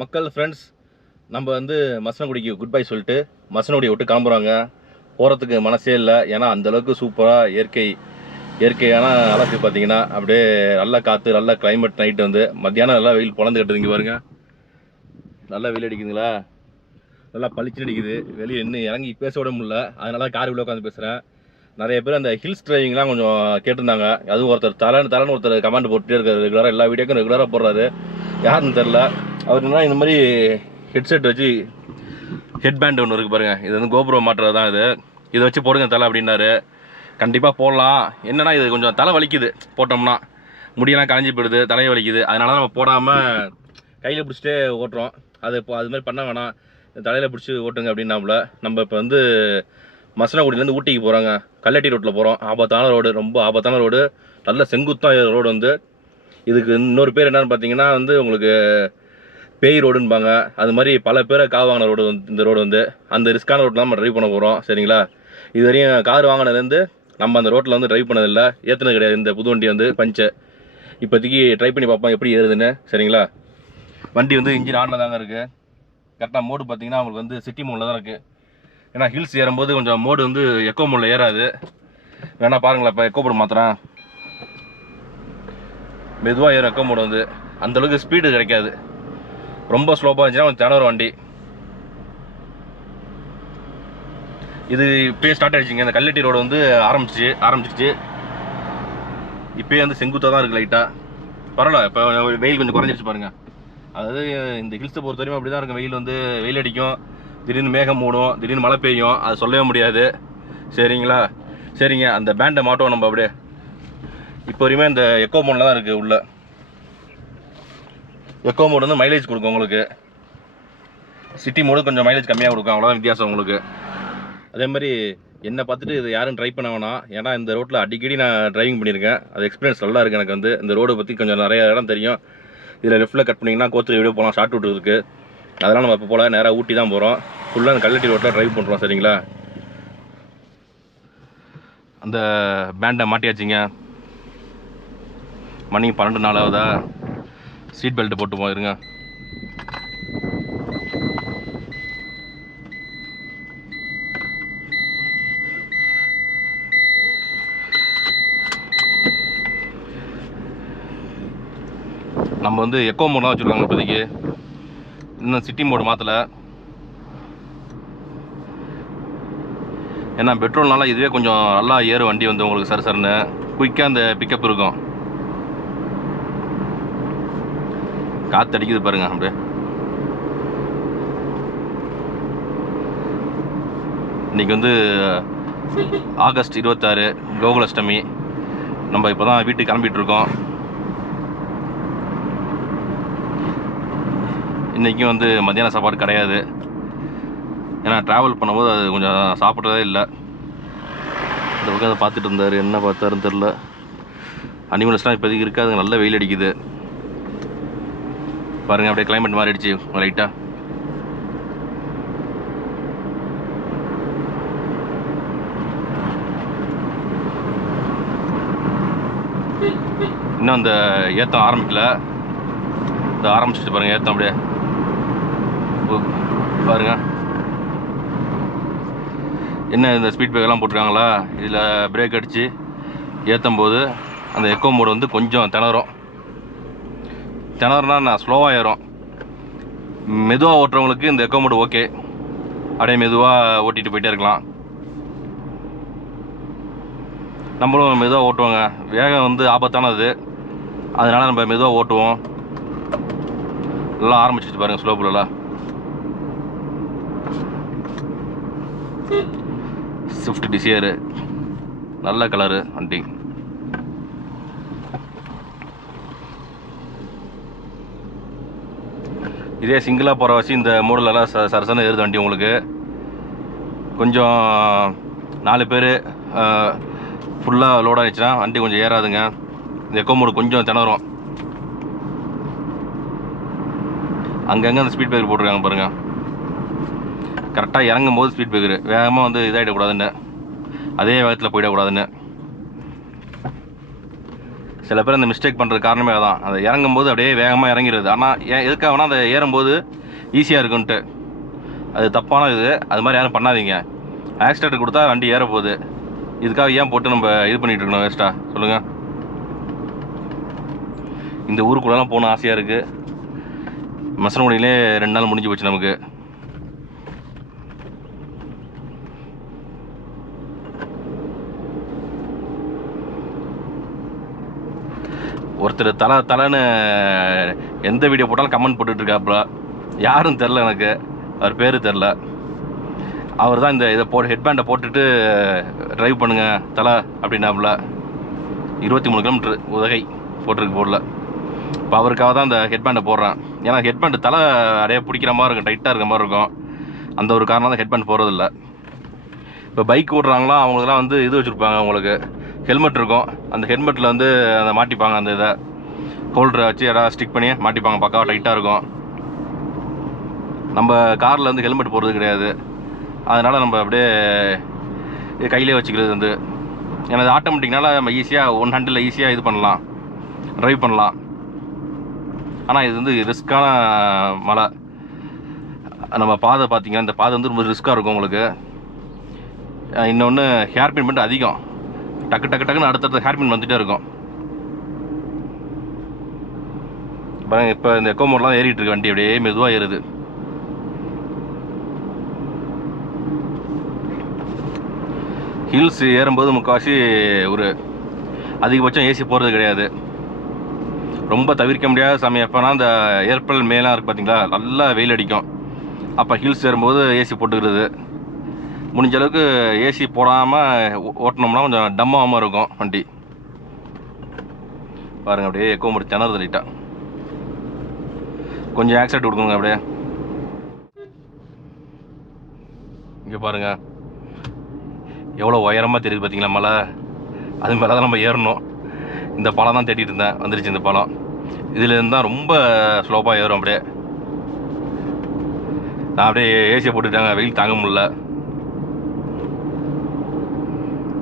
மக்கள் ஃப்ரெண்ட்ஸ், நம்ம வந்து மசனகுடிக்கு குட் பை சொல்லிட்டு மசனகுடியை விட்டு கிளம்புறாங்க. போகிறதுக்கு மனசே இல்லை. ஏன்னா அந்தளவுக்கு சூப்பராக இயற்கையான அழகு பார்த்தீங்கன்னா அப்படியே நல்ல காற்று, நல்ல கிளைமேட். நைட்டு வந்து மத்தியானம் நல்லா வெயில் பொழந்துக்கிட்டு இங்கே பாருங்க. நல்லா வெயில் அடிக்குதுங்களா, நல்லா பளிச்சுன்னு அடிக்குது. வெளியே இன்னும் இறங்கி பேச விட முடியல. அதனால கார் உள்ள உட்காந்து பேசுகிறேன். நிறைய பேர் அந்த ஹில்ஸ் டிரைவிங்லாம் கொஞ்சம் கேட்டிருந்தாங்க. அதுவும் ஒருத்தர் தலைன்னு ஒருத்தர் கமெண்ட் போட்டுட்டே இருக்காரு. ரெகுலராக எல்லா வீடியோக்கும் ரெகுலராக போடுறாரு. யாருன்னு தெரில. அவர் என்ன இந்த மாதிரி ஹெட்செட் வச்சு ஹெட் பேண்ட் ஒன்று இருக்குது பாருங்கள். இது வந்து கோபுரம் மாட்டுறது தான். இதை வச்சு போடுங்க தலை அப்படின்னாரு. கண்டிப்பாக போடலாம். என்னென்னா இது கொஞ்சம் தலை வலிக்குது. போட்டோம்னா முடியெல்லாம் கலைஞ்சி போயிடுது, தலையை வலிக்குது. அதனால நம்ம போடாமல் கையில் பிடிச்சிட்டே ஓட்டுறோம். அது மாதிரி பண்ண வேணாம், தலையில் பிடிச்சி ஓட்டுங்க அப்படின்னாப்புல. நம்ம இப்போ வந்து மசனகுடியிலேருந்து ஊட்டிக்கு போகிறாங்க. கல்லட்டி ரோட்டில் போகிறோம். ஆபத்தான ரோடு, ரொம்ப ஆபத்தான ரோடு. நல்ல செங்குத்தான் ரோடு வந்து. இதுக்கு இன்னொரு பேர் என்னன்னு பார்த்தீங்கன்னா வந்து உங்களுக்கு பேய் ரோடுன்பாங்க. அது மாதிரி பல பேரை கார் வாங்கின ரோடு வந்து இந்த ரோடு வந்து. அந்த ரிஸ்க்கான ரோட்டில் நம்ம ட்ரைவ் பண்ண போகிறோம். சரிங்களா? இது வரையும் கார் வாங்கினதுலேருந்து நம்ம அந்த ரோட்டில் வந்து ட்ரைவ் பண்ணதில்லை, ஏற்றுனது கிடையாது. இந்த புது வண்டி வந்து பஞ்சை. இப்போதைக்கு ட்ரை பண்ணி பார்ப்போம் எப்படி ஏறுதுன்னு. சரிங்களா? வண்டி வந்து இன்ஜின் ஆனில் தாங்க இருக்குது. கரெக்டாக மோடு பார்த்தீங்கன்னா உங்களுக்கு வந்து சிட்டி மோடில் தான் இருக்குது. ஏன்னா ஹில்ஸ் ஏறும்போது கொஞ்சம் மோடு வந்து எக்கோ மோடில் ஏறாது. வேணா பாருங்களேன், இப்போ எக்கோ மோடு மாற்றுறேன். மெதுவாக ஏறும் எக்கோ மோடு வந்து. அந்தளவுக்கு ஸ்பீடு கிடைக்காது. ரொம்ப ஸ்லோவாக இருந்துச்சுன்னா கொஞ்சம் திணற வண்டி. இது இப்போயே ஸ்டார்ட் ஆகிடுச்சிங்க. இந்த கல்லட்டி ரோடு வந்து ஆரம்பிச்சிச்சு. இப்போயே வந்து செங்குத்தாக தான் இருக்குது லைட்டாக. பரவாயில்ல, இப்போ வெயில் கொஞ்சம் குறைஞ்சிருச்சு பாருங்கள். அதாவது இந்த ஹில்ஸை பொறுத்த வரைக்கும் அப்படி தான் இருக்கும். வெயில் வந்து வெயில் அடிக்கும், திடீர்னு மேகம் மூடும், திடீர்னு மழை பெய்யும். அது சொல்லவே முடியாது. சரிங்களா? சரிங்க, அந்த பேண்டை மாட்டோம் நம்ம அப்படியே. இப்போ வரையுமே இந்த எக்கோ மோடில் தான் இருக்குது. உள்ள எக்கோ மோடு வந்து மைலேஜ் கொடுக்கும் உங்களுக்கு. சிட்டி மோடு கொஞ்சம் மைலேஜ் கம்மியாக கொடுக்கும். அவ்வளோதான் வித்தியாசம் உங்களுக்கு. அதே மாதிரி என்னை பார்த்துட்டு இது யாரும் ட்ரை பண்ண வேணாம். ஏன்னா இந்த ரோட்டில் அடிக்கடி நான் டிரைவிங் பண்ணியிருக்கேன். அது எக்ஸ்பீரியன்ஸ் நல்லா இருக்குது எனக்கு வந்து. இந்த ரோடை பற்றி கொஞ்சம் நிறைய இடம் தெரியும். இதில் லெஃப்ட்டில் கட் பண்ணிங்கன்னா கோத்தூர் வீடியோ போகலாம், ஷார்ட் ரூட் இருக்குது. அதெல்லாம் நம்ம இப்போ போல நேராக ஊட்டி தான் போகிறோம். ஃபுல்லாக அந்த கல்லட்டி ரோட்டில் ட்ரைவ் பண்ணுறோம். சரிங்களா? அந்த பேண்டை மாட்டியாச்சுங்க. மணி 12 நாளாவதா. சீட் பெல்ட் போட்டு போயிருங்க. நம்ம வந்து எக்கோ மோட் தான் வச்சுருக்காங்க இப்போதைக்கு. இன்னும் சிட்டி மோடு மாற்றலை. ஏன்னா பெட்ரோல்னால இதுவே கொஞ்சம் நல்லா ஏறும் வண்டி வந்து உங்களுக்கு. சரசரன்னு குயிக்காக அந்த பிக்கப் இருக்கும். காற்று அடிக்குது பாருங்க அப்படியே. இன்றைக்கி வந்து ஆகஸ்ட் 26 கோகுலாஷ்டமி. நம்ம இப்போ தான் வீட்டுக்கு கிளம்பிகிட்ருக்கோம். இன்றைக்கும் வந்து மத்தியான சாப்பாடு கிடையாது. ஏன்னா ட்ராவல் பண்ணும்போது அது கொஞ்சம் சாப்பிட்றதே இல்லை. இந்த பக்கம் அதை பார்த்துட்டு இருந்தார். என்ன பார்த்தாருன்னு தெரில. அனிமல்ஸ்லாம் இப்போதைக்கு இருக்காது. நல்ல வெயில் அடிக்குது பாருங்கள். அப்படியே கிளைமேட் மாறிடுச்சு லைட்டாக. இன்னும் அந்த ஏற்றம் ஆரம்பிக்கல. இந்த ஆரம்பிச்சிட்டு பாருங்கள் ஏற்றம் அப்படியே பாருங்கள். என்ன இந்த ஸ்பீட் பிரேக்கெல்லாம் போட்டிருக்காங்களா? இதில் பிரேக் அடித்து ஏற்றும் போது அந்த எக்கோ மோடு வந்து கொஞ்சம் திணறுனா நான் ஸ்லோவாக ஏறும். மெதுவாக ஓட்டுறவங்களுக்கு இந்த எக்கோ மோடு ஓகே. அப்படியே மெதுவாக ஓட்டிகிட்டு போயிட்டே இருக்கலாம். நம்மளும் மெதுவாக ஓட்டுவோங்க. வேகம் வந்து ஆபத்தானது. அதனால் நம்ம மெதுவாக ஓட்டுவோம். எல்லாம் ஆரம்பிச்சிச்சு பாருங்கள் ஸ்லோப்புலலாம். ஸ்விஃப்ட் டிசையரு நல்ல கலரு வண்டி. இதே சிங்கிளாக போகிற வச்சு இந்த மூடலெல்லாம் சரசன ஏறுது வண்டி உங்களுக்கு. கொஞ்சம் 4 பேர் ஃபுல்லாக லோட் ஆகிடுச்சுன்னா வண்டி கொஞ்சம் ஏறாதுங்க. இந்த எக்கோ மோடு கொஞ்சம் திணறும். அங்கங்கே அந்த ஸ்பீட் பிரேக்கர் போட்டிருக்காங்க பாருங்கள். கரெக்டாக இறங்கும் போது ஸ்பீட் பிரேக்கரு வேகமாக வந்து இதாகிடக்கூடாதுன்னு, அதே வேகத்தில் போயிடக்கூடாதுன்னு. சில பேர் அந்த மிஸ்டேக் பண்ணுறது காரணமே அதான். அதை இறங்கும்போது அப்படியே வேகமாக இறங்கிடுது. ஆனால் எதுக்காகனா அதை ஏறும்போது ஈஸியாக இருக்குன்ட்டு. அது தப்பான இது. அது மாதிரி யாரும் பண்ணாதீங்க. ஆக்சிடென்ட் கொடுத்தா வண்டி ஏற போகுது. இதுக்காக ஏன் போட்டு நம்ம இது பண்ணிகிட்டு இருக்கணும் வேஸ்ட்டாக சொல்லுங்கள். இந்த ஊருக்குள்ளெல்லாம் போகணும் ஆசையாக இருக்குது. மசனகுடியிலே 2 நாள் முடிஞ்சு போச்சு நமக்கு. ஒருத்தர் தலைன்னு எந்த வீடியோ போட்டாலும் கமெண்ட் போட்டுட்ருக்காப்புல. யாரும் தெரில எனக்கு, அவர் பேர் தெரில. அவர் தான் இந்த இதை ஹெட்பேண்டை போட்டுட்டு ட்ரைவ் பண்ணுங்க தலை அப்படின்னாப்புல. 23 கிலோமீட்ரு உதகை போட்டிருக்கு போடல. இப்போ அவருக்காக தான் இந்த ஹெட்பேண்டை போடுறேன். ஏன்னா ஹெட்பேண்டு தலை அப்படியே பிடிக்கிற மாதிரி இருக்கும், டைட்டாக இருக்க மாதிரி இருக்கும். அந்த ஒரு காரணம் தான் ஹெட்பேண்ட் போடுறதில்ல. இப்போ பைக் ஓடுறாங்களா அவங்களுக்குலாம் வந்து இது வச்சுருப்பாங்க, அவங்களுக்கு ஹெல்மெட் இருக்கும். அந்த ஹெல்மெட்டில் வந்து அதை மாட்டிப்பாங்க, அந்த இதை ஹோல்டரை வச்சு எதாவது ஸ்டிக் பண்ணி மாட்டிப்பாங்க. பக்காவாக டைட்டாக இருக்கும். நம்ம காரில் வந்து ஹெல்மெட் போடுறது கிடையாது. அதனால் நம்ம அப்படியே கையிலே வச்சுக்கிறது வந்து. ஏன்னா அது ஆட்டோமேட்டிக்னால நம்ம ஈஸியாக 1 ஹேண்டில் ஈஸியாக இது பண்ணலாம், ட்ரைவ் பண்ணலாம். ஆனால் இது வந்து ரிஸ்க்கான மலை. நம்ம பாதை பார்த்திங்கன்னா இந்த பாதை வந்து ரொம்ப ரிஸ்க்காக இருக்கும் உங்களுக்கு. இன்னொன்று ஹேர்பின் மட்டும் அதிகம். டக்கு டக்கு டக்குன்னு அடுத்தடுத்த ஹேர்பின் வந்துகிட்டே இருக்கும். பாருங்க, இப்போ இந்த எக்கோ மோட்லாம் ஏறிட்டு இருக்கு வண்டி, அப்படியே மெதுவாக ஏறுது. ஹில்ஸ் ஏறும்போது முக்கால்வாசி ஒரு அதிகபட்சம் ஏசி போகிறது கிடையாது. ரொம்ப தவிர்க்க முடியாத சமயம் எப்போனா இந்த ஏப்ரல் மேலாம் இருக்குது பார்த்தீங்களா, நல்லா வெயில் அடிக்கும். அப்போ ஹில்ஸ் ஏறும்போது ஏசி போட்டுக்கிறது. முடிஞ்ச அளவுக்கு ஏசி போடாமல் ஓட்டினோம்னா கொஞ்சம் டம்மாகாமல் இருக்கும் வண்டி. பாருங்கள், அப்படியே எக்கோ மோட் திணறுது லைட்டாக. கொஞ்சம் ஆக்சிடென்ட் கொடுக்குங்க அப்படியே. இங்கே பாருங்கள் எவ்வளோ உயரமாக தெரியுது பார்த்தீங்களா மலை. அது மேலே தான் நம்ம ஏறணும். இந்த பாலம் தான் தேடிட்டு இருந்தேன், வந்துருச்சு இந்த பாலம். இதுலேருந்து தான் ரொம்ப ஸ்லோப்பாக ஏறும். அப்படியே நான் அப்படியே ஏசியை போட்டுட்டாங்க, வெயில் தாங்க முடியல.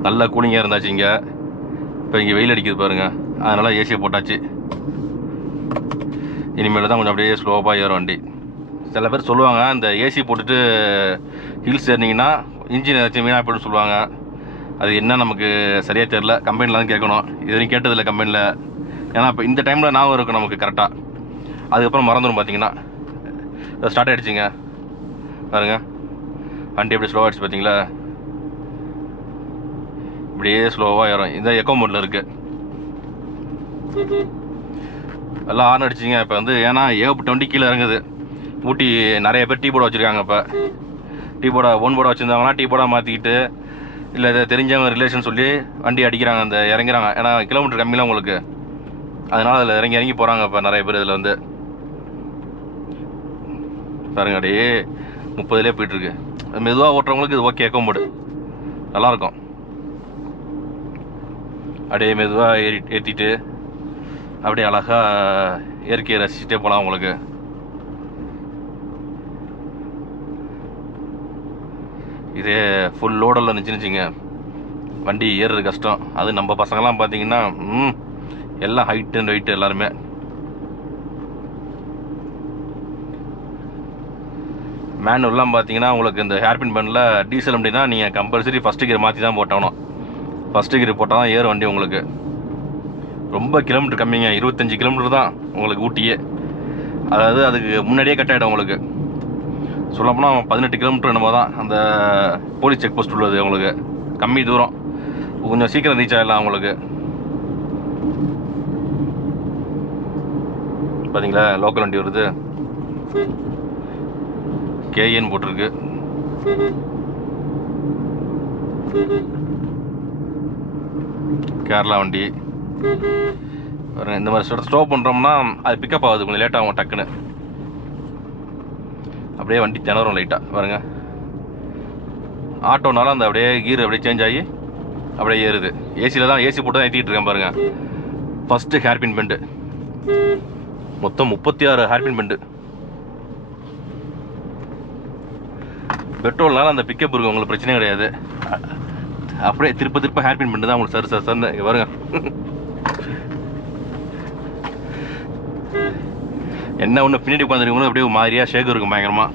நல்ல கூலிங்காக இருந்தாச்சு இங்கே. இப்போ இங்கே வெயில் அடிக்குது பாருங்கள், அதனால் ஏசியை போட்டாச்சு. இனிமேல் தான் கொஞ்சம் அப்படியே ஸ்லோவாக ஏறும் வண்டி. சில பேர் சொல்லுவாங்க இந்த ஏசி போட்டுட்டு ஹில்ஸ் ஏறினீங்கன்னா இன்ஜின் ஏதாச்சும் வீணாக போய்ட்டு சொல்லுவாங்க. அது என்ன நமக்கு சரியாக தெரில, கம்பெனியில் தான் கேட்கணும். இது வரைக்கும் கேட்டதில்லை கம்பெனியில். ஏன்னா இப்போ இந்த டைமில் ஞாபகம் இருக்கும் நமக்கு கரெக்டாக. அதுக்கப்புறம் மறந்துடும். பார்த்தீங்கன்னா ஸ்டார்ட் ஆகிடுச்சிங்க பாருங்க, வண்டி எப்படி ஸ்லோவாக ஆகிடுச்சு பார்த்தீங்களா. இப்படியே ஸ்லோவாக ஏறும். இந்த எக்கோ மோடில் இருக்குது. எல்லாம் ஆன் அடிச்சிங்க. இப்போ வந்து ஏன்னா ஏகப்பட்ட வண்டி கீழே இறங்குது. ஊட்டி நிறைய பேர் டீ போர்டை வச்சுருக்காங்க. இப்போ டீ போர்டை ஒன் போர்டை வச்சுருந்தாங்கன்னா டீ போர்டாக மாற்றிக்கிட்டு, இல்லை இதை தெரிஞ்சவங்க ரிலேஷன் சொல்லி வண்டி அடிக்கிறாங்க, அந்த இறங்கிறாங்க. ஏன்னா கிலோமீட்டர் கம்மியில் உங்களுக்கு, அதனால் அதில் இறங்கி போகிறாங்க இப்போ நிறைய பேர். இதில் வந்து பாருங்க, அப்படியே 30லே போயிட்டுருக்கு. மெதுவாக ஓட்டுறவங்களுக்கு இது ஓகே, எக்கோ மோடு நல்லாயிருக்கும். அப்படியே மெதுவாக ஏற்றிட்டு அப்படியே அழகாக இயற்கையை ரசிச்சுட்டே போகலாம் உங்களுக்கு. இதே ஃபுல் லோடெல்லாம் இருந்துச்சுன்னு வண்டி ஏறுறது கஷ்டம். அது நம்ம பசங்கள்லாம் பார்த்தீங்கன்னா எல்லாம் ஹைட் அண்ட் வெயிட் எல்லாருமே. மேனுவல்லாம் பார்த்தீங்கன்னா உங்களுக்கு இந்த ஹேர்பின் பண்ணில் டீசல் அப்படின்னா நீங்கள் கம்பல்சரி ஃபஸ்ட்டு கியர் மாற்றி தான் போட்டாகணும். ஃபஸ்ட்டு கியர் போட்டால் தான் ஏறும் வண்டி உங்களுக்கு. ரொம்ப கிலோமீட்டர் கம்மிங்க, 25 கிலோமீட்டர் தான் உங்களுக்கு ஊட்டியே. அதாவது அதுக்கு முன்னாடியே கட் ஆகிடும் உங்களுக்கு. சொல்லப்போனால் 18 கிலோமீட்டர் என்னமோ தான் அந்த போலீஸ் செக் போஸ்ட் உள்ளது உங்களுக்கு. கம்மி தூரம், கொஞ்சம் சீக்கிரம் ரீச் ஆகிடலாம் உங்களுக்கு. பார்த்தீங்களா லோக்கல் வண்டி வருது, கேஏன்னு போட்டிருக்கு. கேரளா வண்டி இந்த மாதிரி ஸ்டாப் பண்ணுறோம்னா அது பிக்கப் ஆகுது, கொஞ்சம் லேட் ஆகும் டக்குன்னு. அப்படியே வண்டி திணறும் லைட்டாக பாருங்க. ஆட்டோனால அந்த அப்படியே கீர் அப்படியே சேஞ்ச் ஆகி அப்படியே ஏறுது. ஏசியில் தான், ஏசி போட்டு தான் ஏற்றிட்டு இருக்கேன் பாருங்கள். ஃபஸ்ட்டு ஹேர்பின் பெண்டு, மொத்தம் 36 ஹேர்பின் பெண்டு. பெட்ரோல்னால அந்த பிக்கப் இருக்குது, உங்களுக்கு பிரச்சனை கிடையாது. அப்படியே திருப்ப ஹேர்பின் பெண்டு தான் உங்களுக்கு சார் சார் சார் இங்கே பாருங்க. என்ன ஒன்று பின்னாடி உட்காந்துருக்கும் போது அப்படியே ஒரு மாதிரியாக ஷேக் இருக்கும் பயங்கரமாக.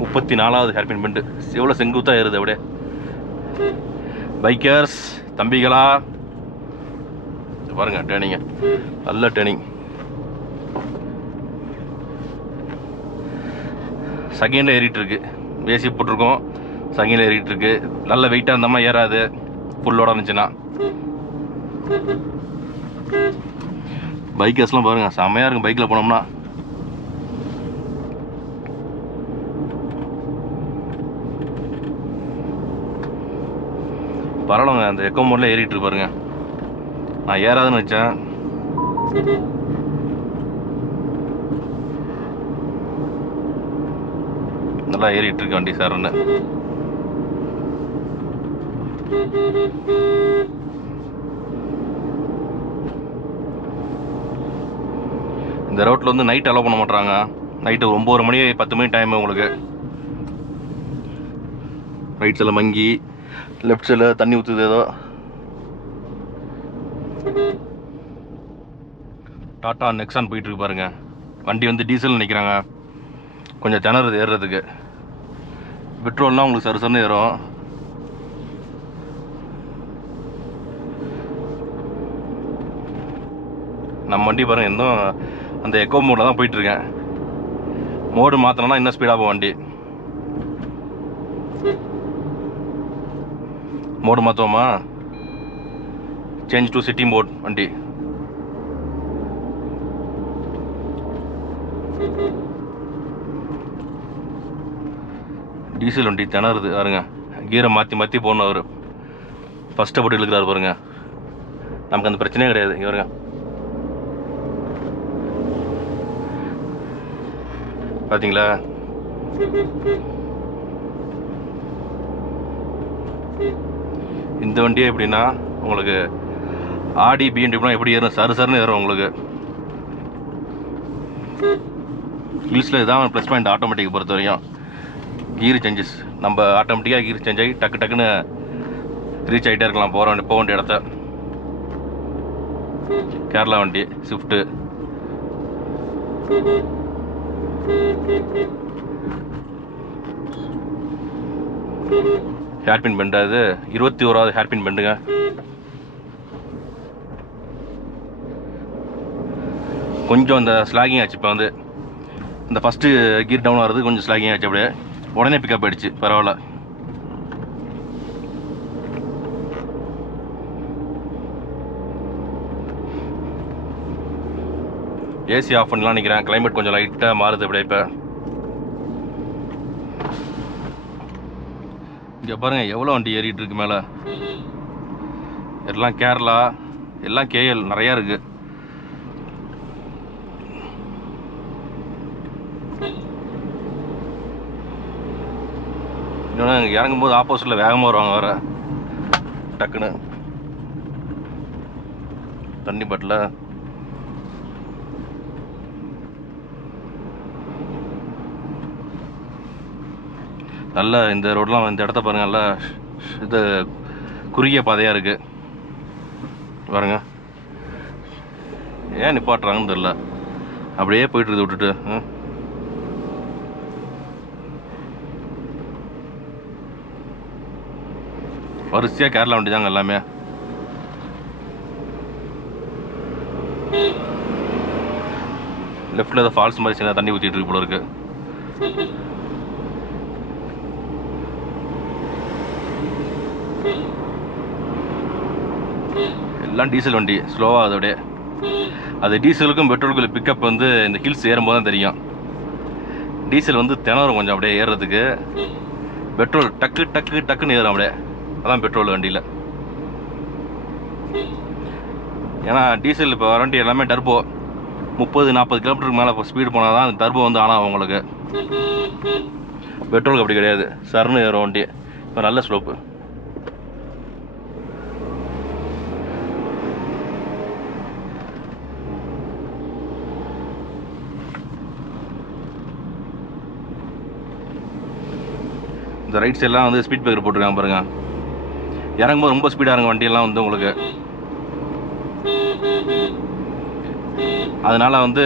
34வது ஹேர்பின் பெண்டு எவ்வளோ செங்குத்தாக ஏறுது அப்படியே. பைக்கர்ஸ் தம்பிகளா பாருங்க, டேர்னிங்க நல்ல டேர்னிங். செகண்டில் ஏறிட்டு இருக்கு, ஏசி போட்டிருக்கோம், செகண்டில் ஏறிட்டு இருக்கு. நல்ல வெயிட்டாக இருந்தோம்னா ஏறாது, ஃபுல்லோட இருந்துச்சுன்னா. பைக்கர்ஸ்லாம் பாருங்க செம்மையாக இருக்கும் பைக்கில் போனோம்னா. பரவாயில்லங்க, அந்த எக்கோ மோட்ல ஏறிட்டு இருக்கு பாருங்க. நான் ஏறாதுன்னு வச்சேன். நல்லா ஏறிட்டு இருக்கு வண்டி சார்ன்னு. இந்த ரோட்டில் வந்து நைட் அலோவ் பண்ண மாட்டாங்க. நைட்டு 9 மணி 10 மணி டைம் உங்களுக்கு. ரைட் சைடில் மங்கி, லெஃப்ட் சைடில் தண்ணி ஊற்றுது ஏதோ. டாட்டா நெக்ஸான் போயிட்டுருக்கு பாருங்க. வண்டி வந்து டீசல் நிற்கிறாங்க, கொஞ்சம் திணறுது ஏறுறதுக்கு. பெட்ரோல்னால் உங்களுக்கு சருசன்னு ஏறும். நம்ம வண்டி பாருங்கள், இன்னும் அந்த எக்கோ மோடில் தான் போயிட்டுருக்கேன். மோடு மாற்றினோன்னா இன்னும் ஸ்பீடாக போகும் வண்டி. மோடு மாற்றுவோமா? சேஞ்ச் டு சிட்டி மோட் வண்டி. டீசல் வண்டி திணறுது பாருங்க. கீரை மாற்றி மாற்றி போடணும் அவர். ஃபஸ்ட்டை போட்டு இழுக்கிறாரு பாருங்க. நமக்கு அந்த பிரச்சனையே கிடையாது. இங்கே பாருங்க, பார்த்தீங்களா? இந்த வண்டியே எப்படின்னா உங்களுக்கு ஆடி பிஎன்டபிள்யூலாம் எப்படி ஏறும், சருன்னு ஏறும் உங்களுக்கு. ஹில்ஸில் இதுதான் ப்ளஸ் பாயிண்ட் ஆட்டோமேட்டிக் பொறுத்த வரையும். கீர் சேஞ்சஸ் நம்ம ஆட்டோமேட்டிக்காக கீர் சேஞ்ச் ஆகி டக்கு டக்குன்னு ரீச் ஆகிட்டே இருக்கலாம் போக வேண்டிய இடத்த. கேரளா வண்டி ஸ்விஃப்ட்டு. ஹேர்பின் பெண்டு, அது 21வது ஹேர்பின் பெண்டுங்க. கொஞ்சம் அந்த ஸ்லாகிங் ஆச்சு. இப்போ வந்து இந்த ஃபஸ்ட்டு கீர் டவுன் ஆகிறது கொஞ்சம் ஸ்லாகிங் ஆச்சு. அப்படியே உடனே பிக்கப் ஆகிடுச்சு, பரவாயில்ல. ஏசி ஆஃப் பண்ணலாம் நினைக்கிறேன். கிளைமேட் கொஞ்சம் லைட்டாக மாறுது அப்படியே. இப்போ இங்கே பாருங்கள் எவ்வளோ வண்டி ஏறிட்டு இருக்கு மேலே. எல்லாம் கேரளா, எல்லாம் கேஎல் நிறையா இருக்குது. இன்னொன்று இறங்கும்போது ஆப்போசிட்டில் வேகமாக வருவாங்க வேறு. டக்குன்னு தண்ணி பாட்டில் நல்லா. இந்த ரோடெலாம் இந்த இடத்த பாருங்கள், நல்லா இது குறுகிய பாதையாக இருக்குது பாருங்க. ஏன் நிப்பாட்டுறாங்கன்னு தெரில, அப்படியே போயிட்டுருது விட்டுட்டு. வரிசையாக கேரளா வண்டி தாங்க எல்லாமே. லெஃப்டில் ஏதோ ஃபால்ஸ் மாதிரி சின்ன தண்ணி ஊற்றிட்டு இருக்கு போல இருக்கு. எல்லாம் டீசல் வண்டி, ஸ்லோவாக அதோடைய. அது டீசலுக்கும் பெட்ரோலுக்கும் பிக்கப் வந்து இந்த ஹில்ஸ் ஏறும்போது தான் தெரியும். டீசல் வந்து திணறும் கொஞ்சம் அப்படியே ஏறுறதுக்கு. பெட்ரோல் டக்கு டக்கு டக்குன்னு ஏறும் அப்படியே. அதான் பெட்ரோல் வண்டியில். ஏன்னா டீசல் இப்போ வண்டி எல்லாமே டர்போ 30-40 கிலோமீட்டருக்கு மேலே ஸ்பீடு போனால் தான் டர்போ வந்து ஆனால் உங்களுக்கு. பெட்ரோலுக்கு அப்படி கிடையாது, சர்னு ஏறும் வண்டி. இப்போ நல்ல ஸ்லோப்பு. இந்த ரைட் சைட்லாம் வந்து ஸ்பீட் பிரேக்கர் போட்டிருக்காங்க பாருங்க. இறங்கும்போது ரொம்ப ஸ்பீடாக இறங்க வண்டியெல்லாம் வந்து உங்களுக்கு. அதனால் வந்து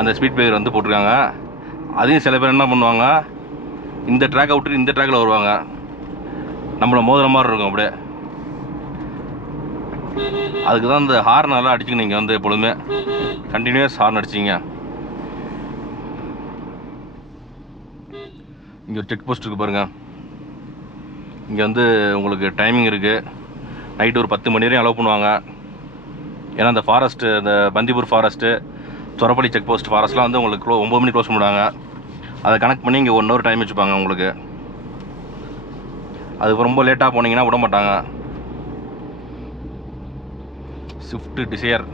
அந்த ஸ்பீட் பிரேக்கர் வந்து போட்டிருக்காங்க. அதையும் சில பேர் என்ன பண்ணுவாங்க, இந்த ட்ராக்கை விட்டுட்டு இந்த ட்ராக்கில் வருவாங்க, நம்மளை மோதுற மாதிரி இருக்கும் அப்படியே. அதுக்கு தான் இந்த ஹார்ன் நல்லா அடிச்சுங்க. நீங்கள் வந்து எப்பொழுதுமே கண்டினியூஸ் ஹார்ன் அடிச்சிங்க. இங்கே ஒரு செக் போஸ்ட் இருக்குது பாருங்கள். இங்கே வந்து உங்களுக்கு டைமிங் இருக்குது. நைட்டு ஒரு 10 மணி வரையும் அலோவ் பண்ணுவாங்க. ஏன்னா இந்த ஃபாரஸ்ட்டு, இந்த பந்திப்பூர் ஃபாரஸ்ட்டு, சொரப்பள்ளி செக் போஸ்ட் ஃபாரஸ்ட்லாம் வந்து உங்களுக்கு 9 மணி க்ளோஸ் பண்ணுவாங்க. அதை கனெக்ட் பண்ணி இங்கே 1 ஹவர் டைம் வச்சுப்பாங்க உங்களுக்கு. அது ரொம்ப லேட்டாக போனீங்கன்னா விட மாட்டாங்க. ஸ்விஃப்ட் டிசையர்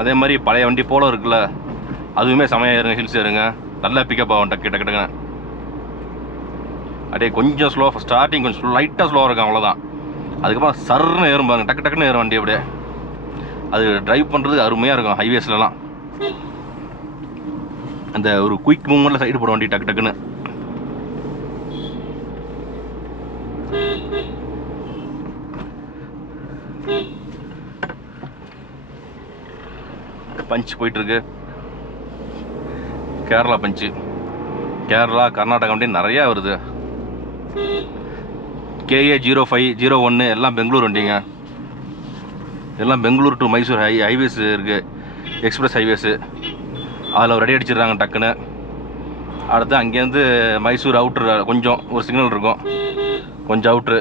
அதே மாதிரி பழைய வண்டி போல இருக்குல்ல, அதுவுமே செமையாக ஏறுங்க, ஹில்ஸ் ஏறுங்க, நல்லா பிக்கப் ஆகும். டக்கு டக்கு டக்குன்னு அப்படியே கொஞ்சம் ஸ்லோ, ஸ்டார்டிங் கொஞ்சம் லைட்டாக ஸ்லோவாக இருக்கும், அவ்வளோதான். அதுக்கப்புறம் சர்ன்னு ஏறும் பாருங்க, டக்கு டக்குன்னு ஏறும் வண்டி அப்படியே. அது டிரைவ் பண்ணுறதுக்கு அருமையாக இருக்கும். ஹைவேஸ்லலாம் அந்த ஒரு குயிக் மூவ்மெண்ட்டில் சைடு போட வண்டி டக்கு டக்குன்னு. பஞ்ச் போயிட்டுருக்கு. கேரளா பஞ்சு, கேரளா கர்நாடகா வண்டி நிறையா வருது. KA 0501 எல்லாம் பெங்களூர் வண்டிங்க. இதெல்லாம் பெங்களூர் டு மைசூர் ஹைவேஸ் இருக்குது, எக்ஸ்பிரஸ் ஹைவேஸு. அதில் ரெடி அடிச்சிடுறாங்க டக்குன்னு. அடுத்து அங்கேருந்து மைசூர் அவுட்ரு கொஞ்சம் ஒரு சிக்னல் இருக்கும், கொஞ்சம் அவுட்ரு.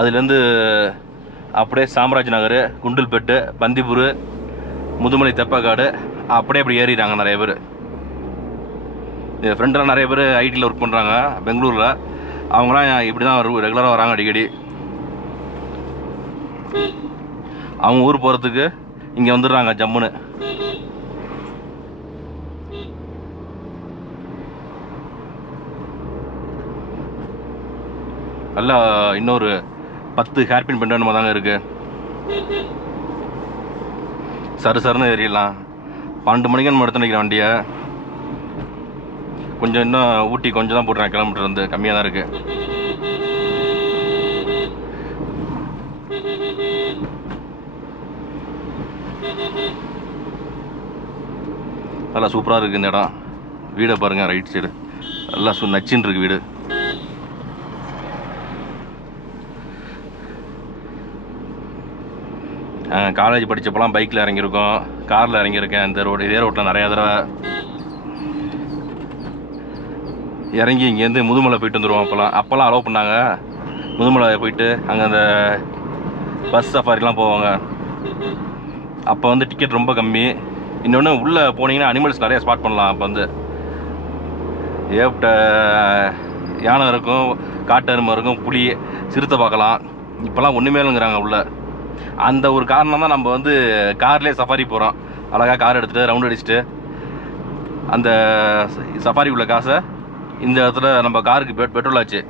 அதுலேருந்து அப்படியே சாம்ராஜ் நகர், குண்டல்பேட்டு, பந்திப்பூர், முதுமலை, தெப்பக்காடு, அப்படியே அப்படி ஏறிடுறாங்க நிறைய பேர். என் ஃப்ரெண்டெல்லாம் நிறைய பேர் ஐடியில் ஒர்க் பண்ணுறாங்க பெங்களூரில். அவங்களாம் இப்படி தான் ரெகுலராக வராங்க அடிக்கடி. அவங்க ஊர் போகிறதுக்கு இங்கே வந்துடுறாங்க ஜம்முன்னு. நல்லா இன்னொரு 10 ஹேர்பின் பெண்ட் தாங்க இருக்குது. சருன்னு ஏறிடலாம். 12 மணிக்கு நம்ம எடுத்து நினைக்கிறேன் வண்டியை. கொஞ்சம் இன்னும் ஊட்டி கொஞ்சம் தான் போட்டுறேன், கிலோமீட்டர் வந்து கம்மியாக தான் இருக்குது. நல்லா சூப்பராக இருக்குது இந்த இடம். வீடை பாருங்கள், ரைட் சைடு நல்லா நச்சின்னு இருக்குது வீடு. காலேஜ் படித்தப்பெல்லாம் பைக்கில் இறங்கியிருக்கோம், காரில் இறங்கியிருக்கேன். இந்த ரோடு, இதே ரோட்டில் நிறையா தடவை இறங்கி இங்கேருந்து முதுமலை போயிட்டு வந்துடுவோம். அப்போல்லாம் அலோவ் பண்ணாங்க. முதுமலை போயிட்டு அங்கே அந்த பஸ் சஃபாரிலாம் போவாங்க. அப்போ வந்து டிக்கெட் ரொம்ப கம்மி. இன்னொன்று உள்ளே போனீங்கன்னா அனிமல்ஸ் நிறையா ஸ்பாட் பண்ணலாம். அப்போ வந்து ஏப்ட யானை இருக்கும், காட்டு எருமை இருக்கும், புலி, சிறுத்தை பார்க்கலாம். இப்போல்லாம் ஒன்றுமே இல்லைங்கிறாங்க உள்ள. அந்த ஒரு காரணம் தான் நம்ம வந்து கார்லேயே சஃபாரி போகிறோம். அழகாக கார் எடுத்துகிட்டு ரவுண்ட் அடிச்சுட்டு அந்த சஃபாரி உள்ள காசை இந்த இடத்துல நம்ம காருக்கு பெட்ரோல் ஆச்சு.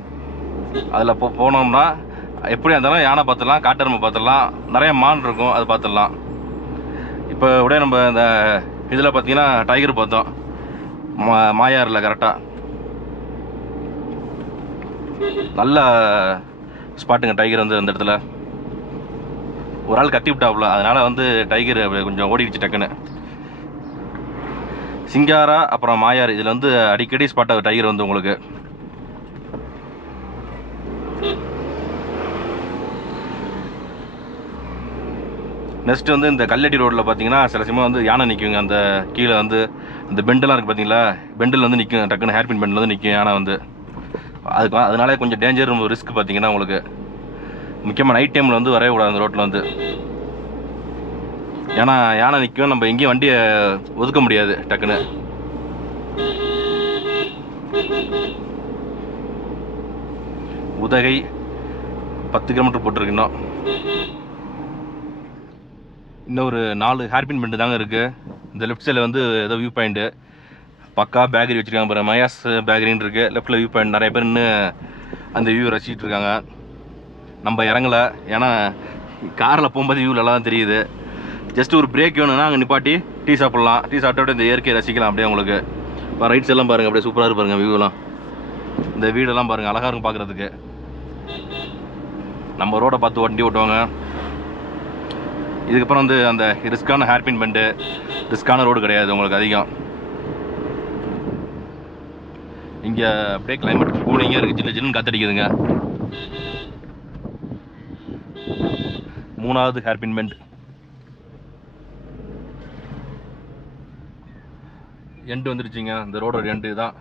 அதில் போனோம்னா எப்படியா இருந்தாலும் யானை பார்த்துடலாம், காட்டெருமை பார்த்துடலாம், நிறைய மான் இருக்கும், அது பார்த்துடலாம். இப்போ விட நம்ம இந்த இதில் பார்த்தீங்கன்னா டைகர் பார்த்தோம், மாயாரில் கரெக்டாக நல்ல ஸ்பாட்டுங்க. டைகர் வந்து அந்த இடத்துல ஒரு ஆள் கத்தி விட்டாப்புல, அதனால் வந்து டைகர் கொஞ்சம் ஓடிடுச்சு டக்குன்னு. சிங்காரா அப்புறம் மாயார், இதில் வந்து அடிக்கடி ஸ்பாட் ஆகுது டைகர் வந்து உங்களுக்கு. நெக்ஸ்ட் வந்து இந்த கல்லடி ரோட்டில் பார்த்தீங்கன்னா சில சமயம் வந்து யானை நிற்குங்க. அந்த கீழே வந்து இந்த பெண்டெல்லாம் இருக்குது பார்த்தீங்களா, பெண்டில் வந்து நிற்கும் டக்குன்னு, ஹேர்பின் பெண்டில் வந்து நிற்கும் யானை வந்து. அதனால கொஞ்சம் டேஞ்சர், ரிஸ்க் பார்த்தீங்கன்னா உங்களுக்கு. முக்கியமாக நைட் டைமில் வந்து வரவே கூடாது அந்த ரோட்டில் வந்து. ஏன்னா யானை நிற்கும், நம்ம எங்கேயும் வண்டியை ஒதுக்க முடியாது டக்குன்னு. உதகை 10 கிலோமீட்டர் போட்டிருக்கு. இன்னும் ஒரு 4 ஹேர்பின் பெண்டு தாங்க இருக்குது. இந்த லெஃப்ட் சைடில் வந்து ஏதோ வியூ பாயிண்ட்டு பக்கா பேக்கரி வச்சுருக்காங்க பாரு, மயாஸ் பேக்கரின்னு இருக்குது. லெஃப்ட்டில் வியூ பாயிண்ட், நிறைய பேர் இன்னும் அந்த வியூ ரசிச்சிட்டு இருக்காங்க. நம்ம இறங்கலை, ஏன்னா காரில் போகும்போது வியூவில் எல்லாம் தெரியுது. ஜஸ்ட் ஒரு பிரேக் வேணும்னா அங்கே நிப்பாட்டி டீ சாப்பிட்லாம். டீ சாப்பிட்டு இந்த இயற்கையை ரசிக்கலாம் அப்படியே உங்களுக்கு. ரைட் சைட்லாம் பாருங்கள், அப்படியே சூப்பராக இருப்பாருங்க வியூலாம். இந்த வீடெல்லாம் பாருங்கள், அழகாக இருக்கும் பார்க்குறதுக்கு. நம்ம ரோடை பார்த்து வண்டி ஓட்டுவாங்க. இதுக்கப்புறம் வந்து அந்த ரிஸ்க்கான ஹேர்பின் பெண்டு, ரிஸ்க்கான ரோடு கிடையாது உங்களுக்கு அதிகம். இங்கே அப்படியே கிளைமேட் கூலிங்காக இருக்குது, ஜில்லு ஜில்லுன்னு காற்றடிக்குதுங்க. 3வது ஹேர்பின் பெண்ட். எண்டு வந்துருச்சுங்க, இந்த ரோடோட எண்டு தான்.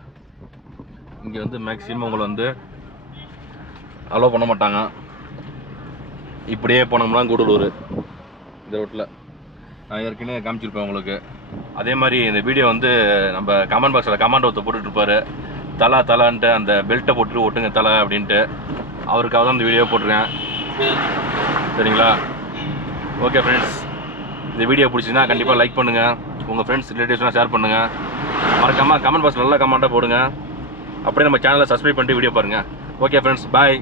இங்கே வந்து மேக்ஸிமம் உங்களை வந்து அலோவ் பண்ண மாட்டாங்க. இப்படியே போனோம்னா கூடலூர் இந்த ரோட்டில் நான் ஏற்கனவே காமிச்சிருப்பேன் உங்களுக்கு. அதே மாதிரி இந்த வீடியோ வந்து நம்ம கமெண்ட் பாக்ஸில் கமெண்ட் ஒருத்தர் போட்டுட்ருப்பார், தலான்ட்டு அந்த பெல்ட்டை போட்டு ஒட்டுங்க தலை அப்படின்ட்டு. அவருக்காக தான் இந்த வீடியோ போட்டிருக்கேன். சரிங்களா? ஓகே ஃப்ரெண்ட்ஸ், இந்த வீடியோ பிடிச்சின்னா கண்டிப்பாக லைக் பண்ணுங்கள், உங்கள் ஃப்ரெண்ட்ஸ் ரிலேட்டிவ்ஸ்லாம் ஷேர் பண்ணுங்கள். மறக்காமல் கமெண்ட் பாக்ஸ் நல்ல கமெண்ட்டாக போடுங்க. அப்படியே நம்ம சேனலை சப்ஸ்கிரைப் பண்ணிட்டு வீடியோ பாருங்கள். ஓகே ஃப்ரெண்ட்ஸ், பாய்.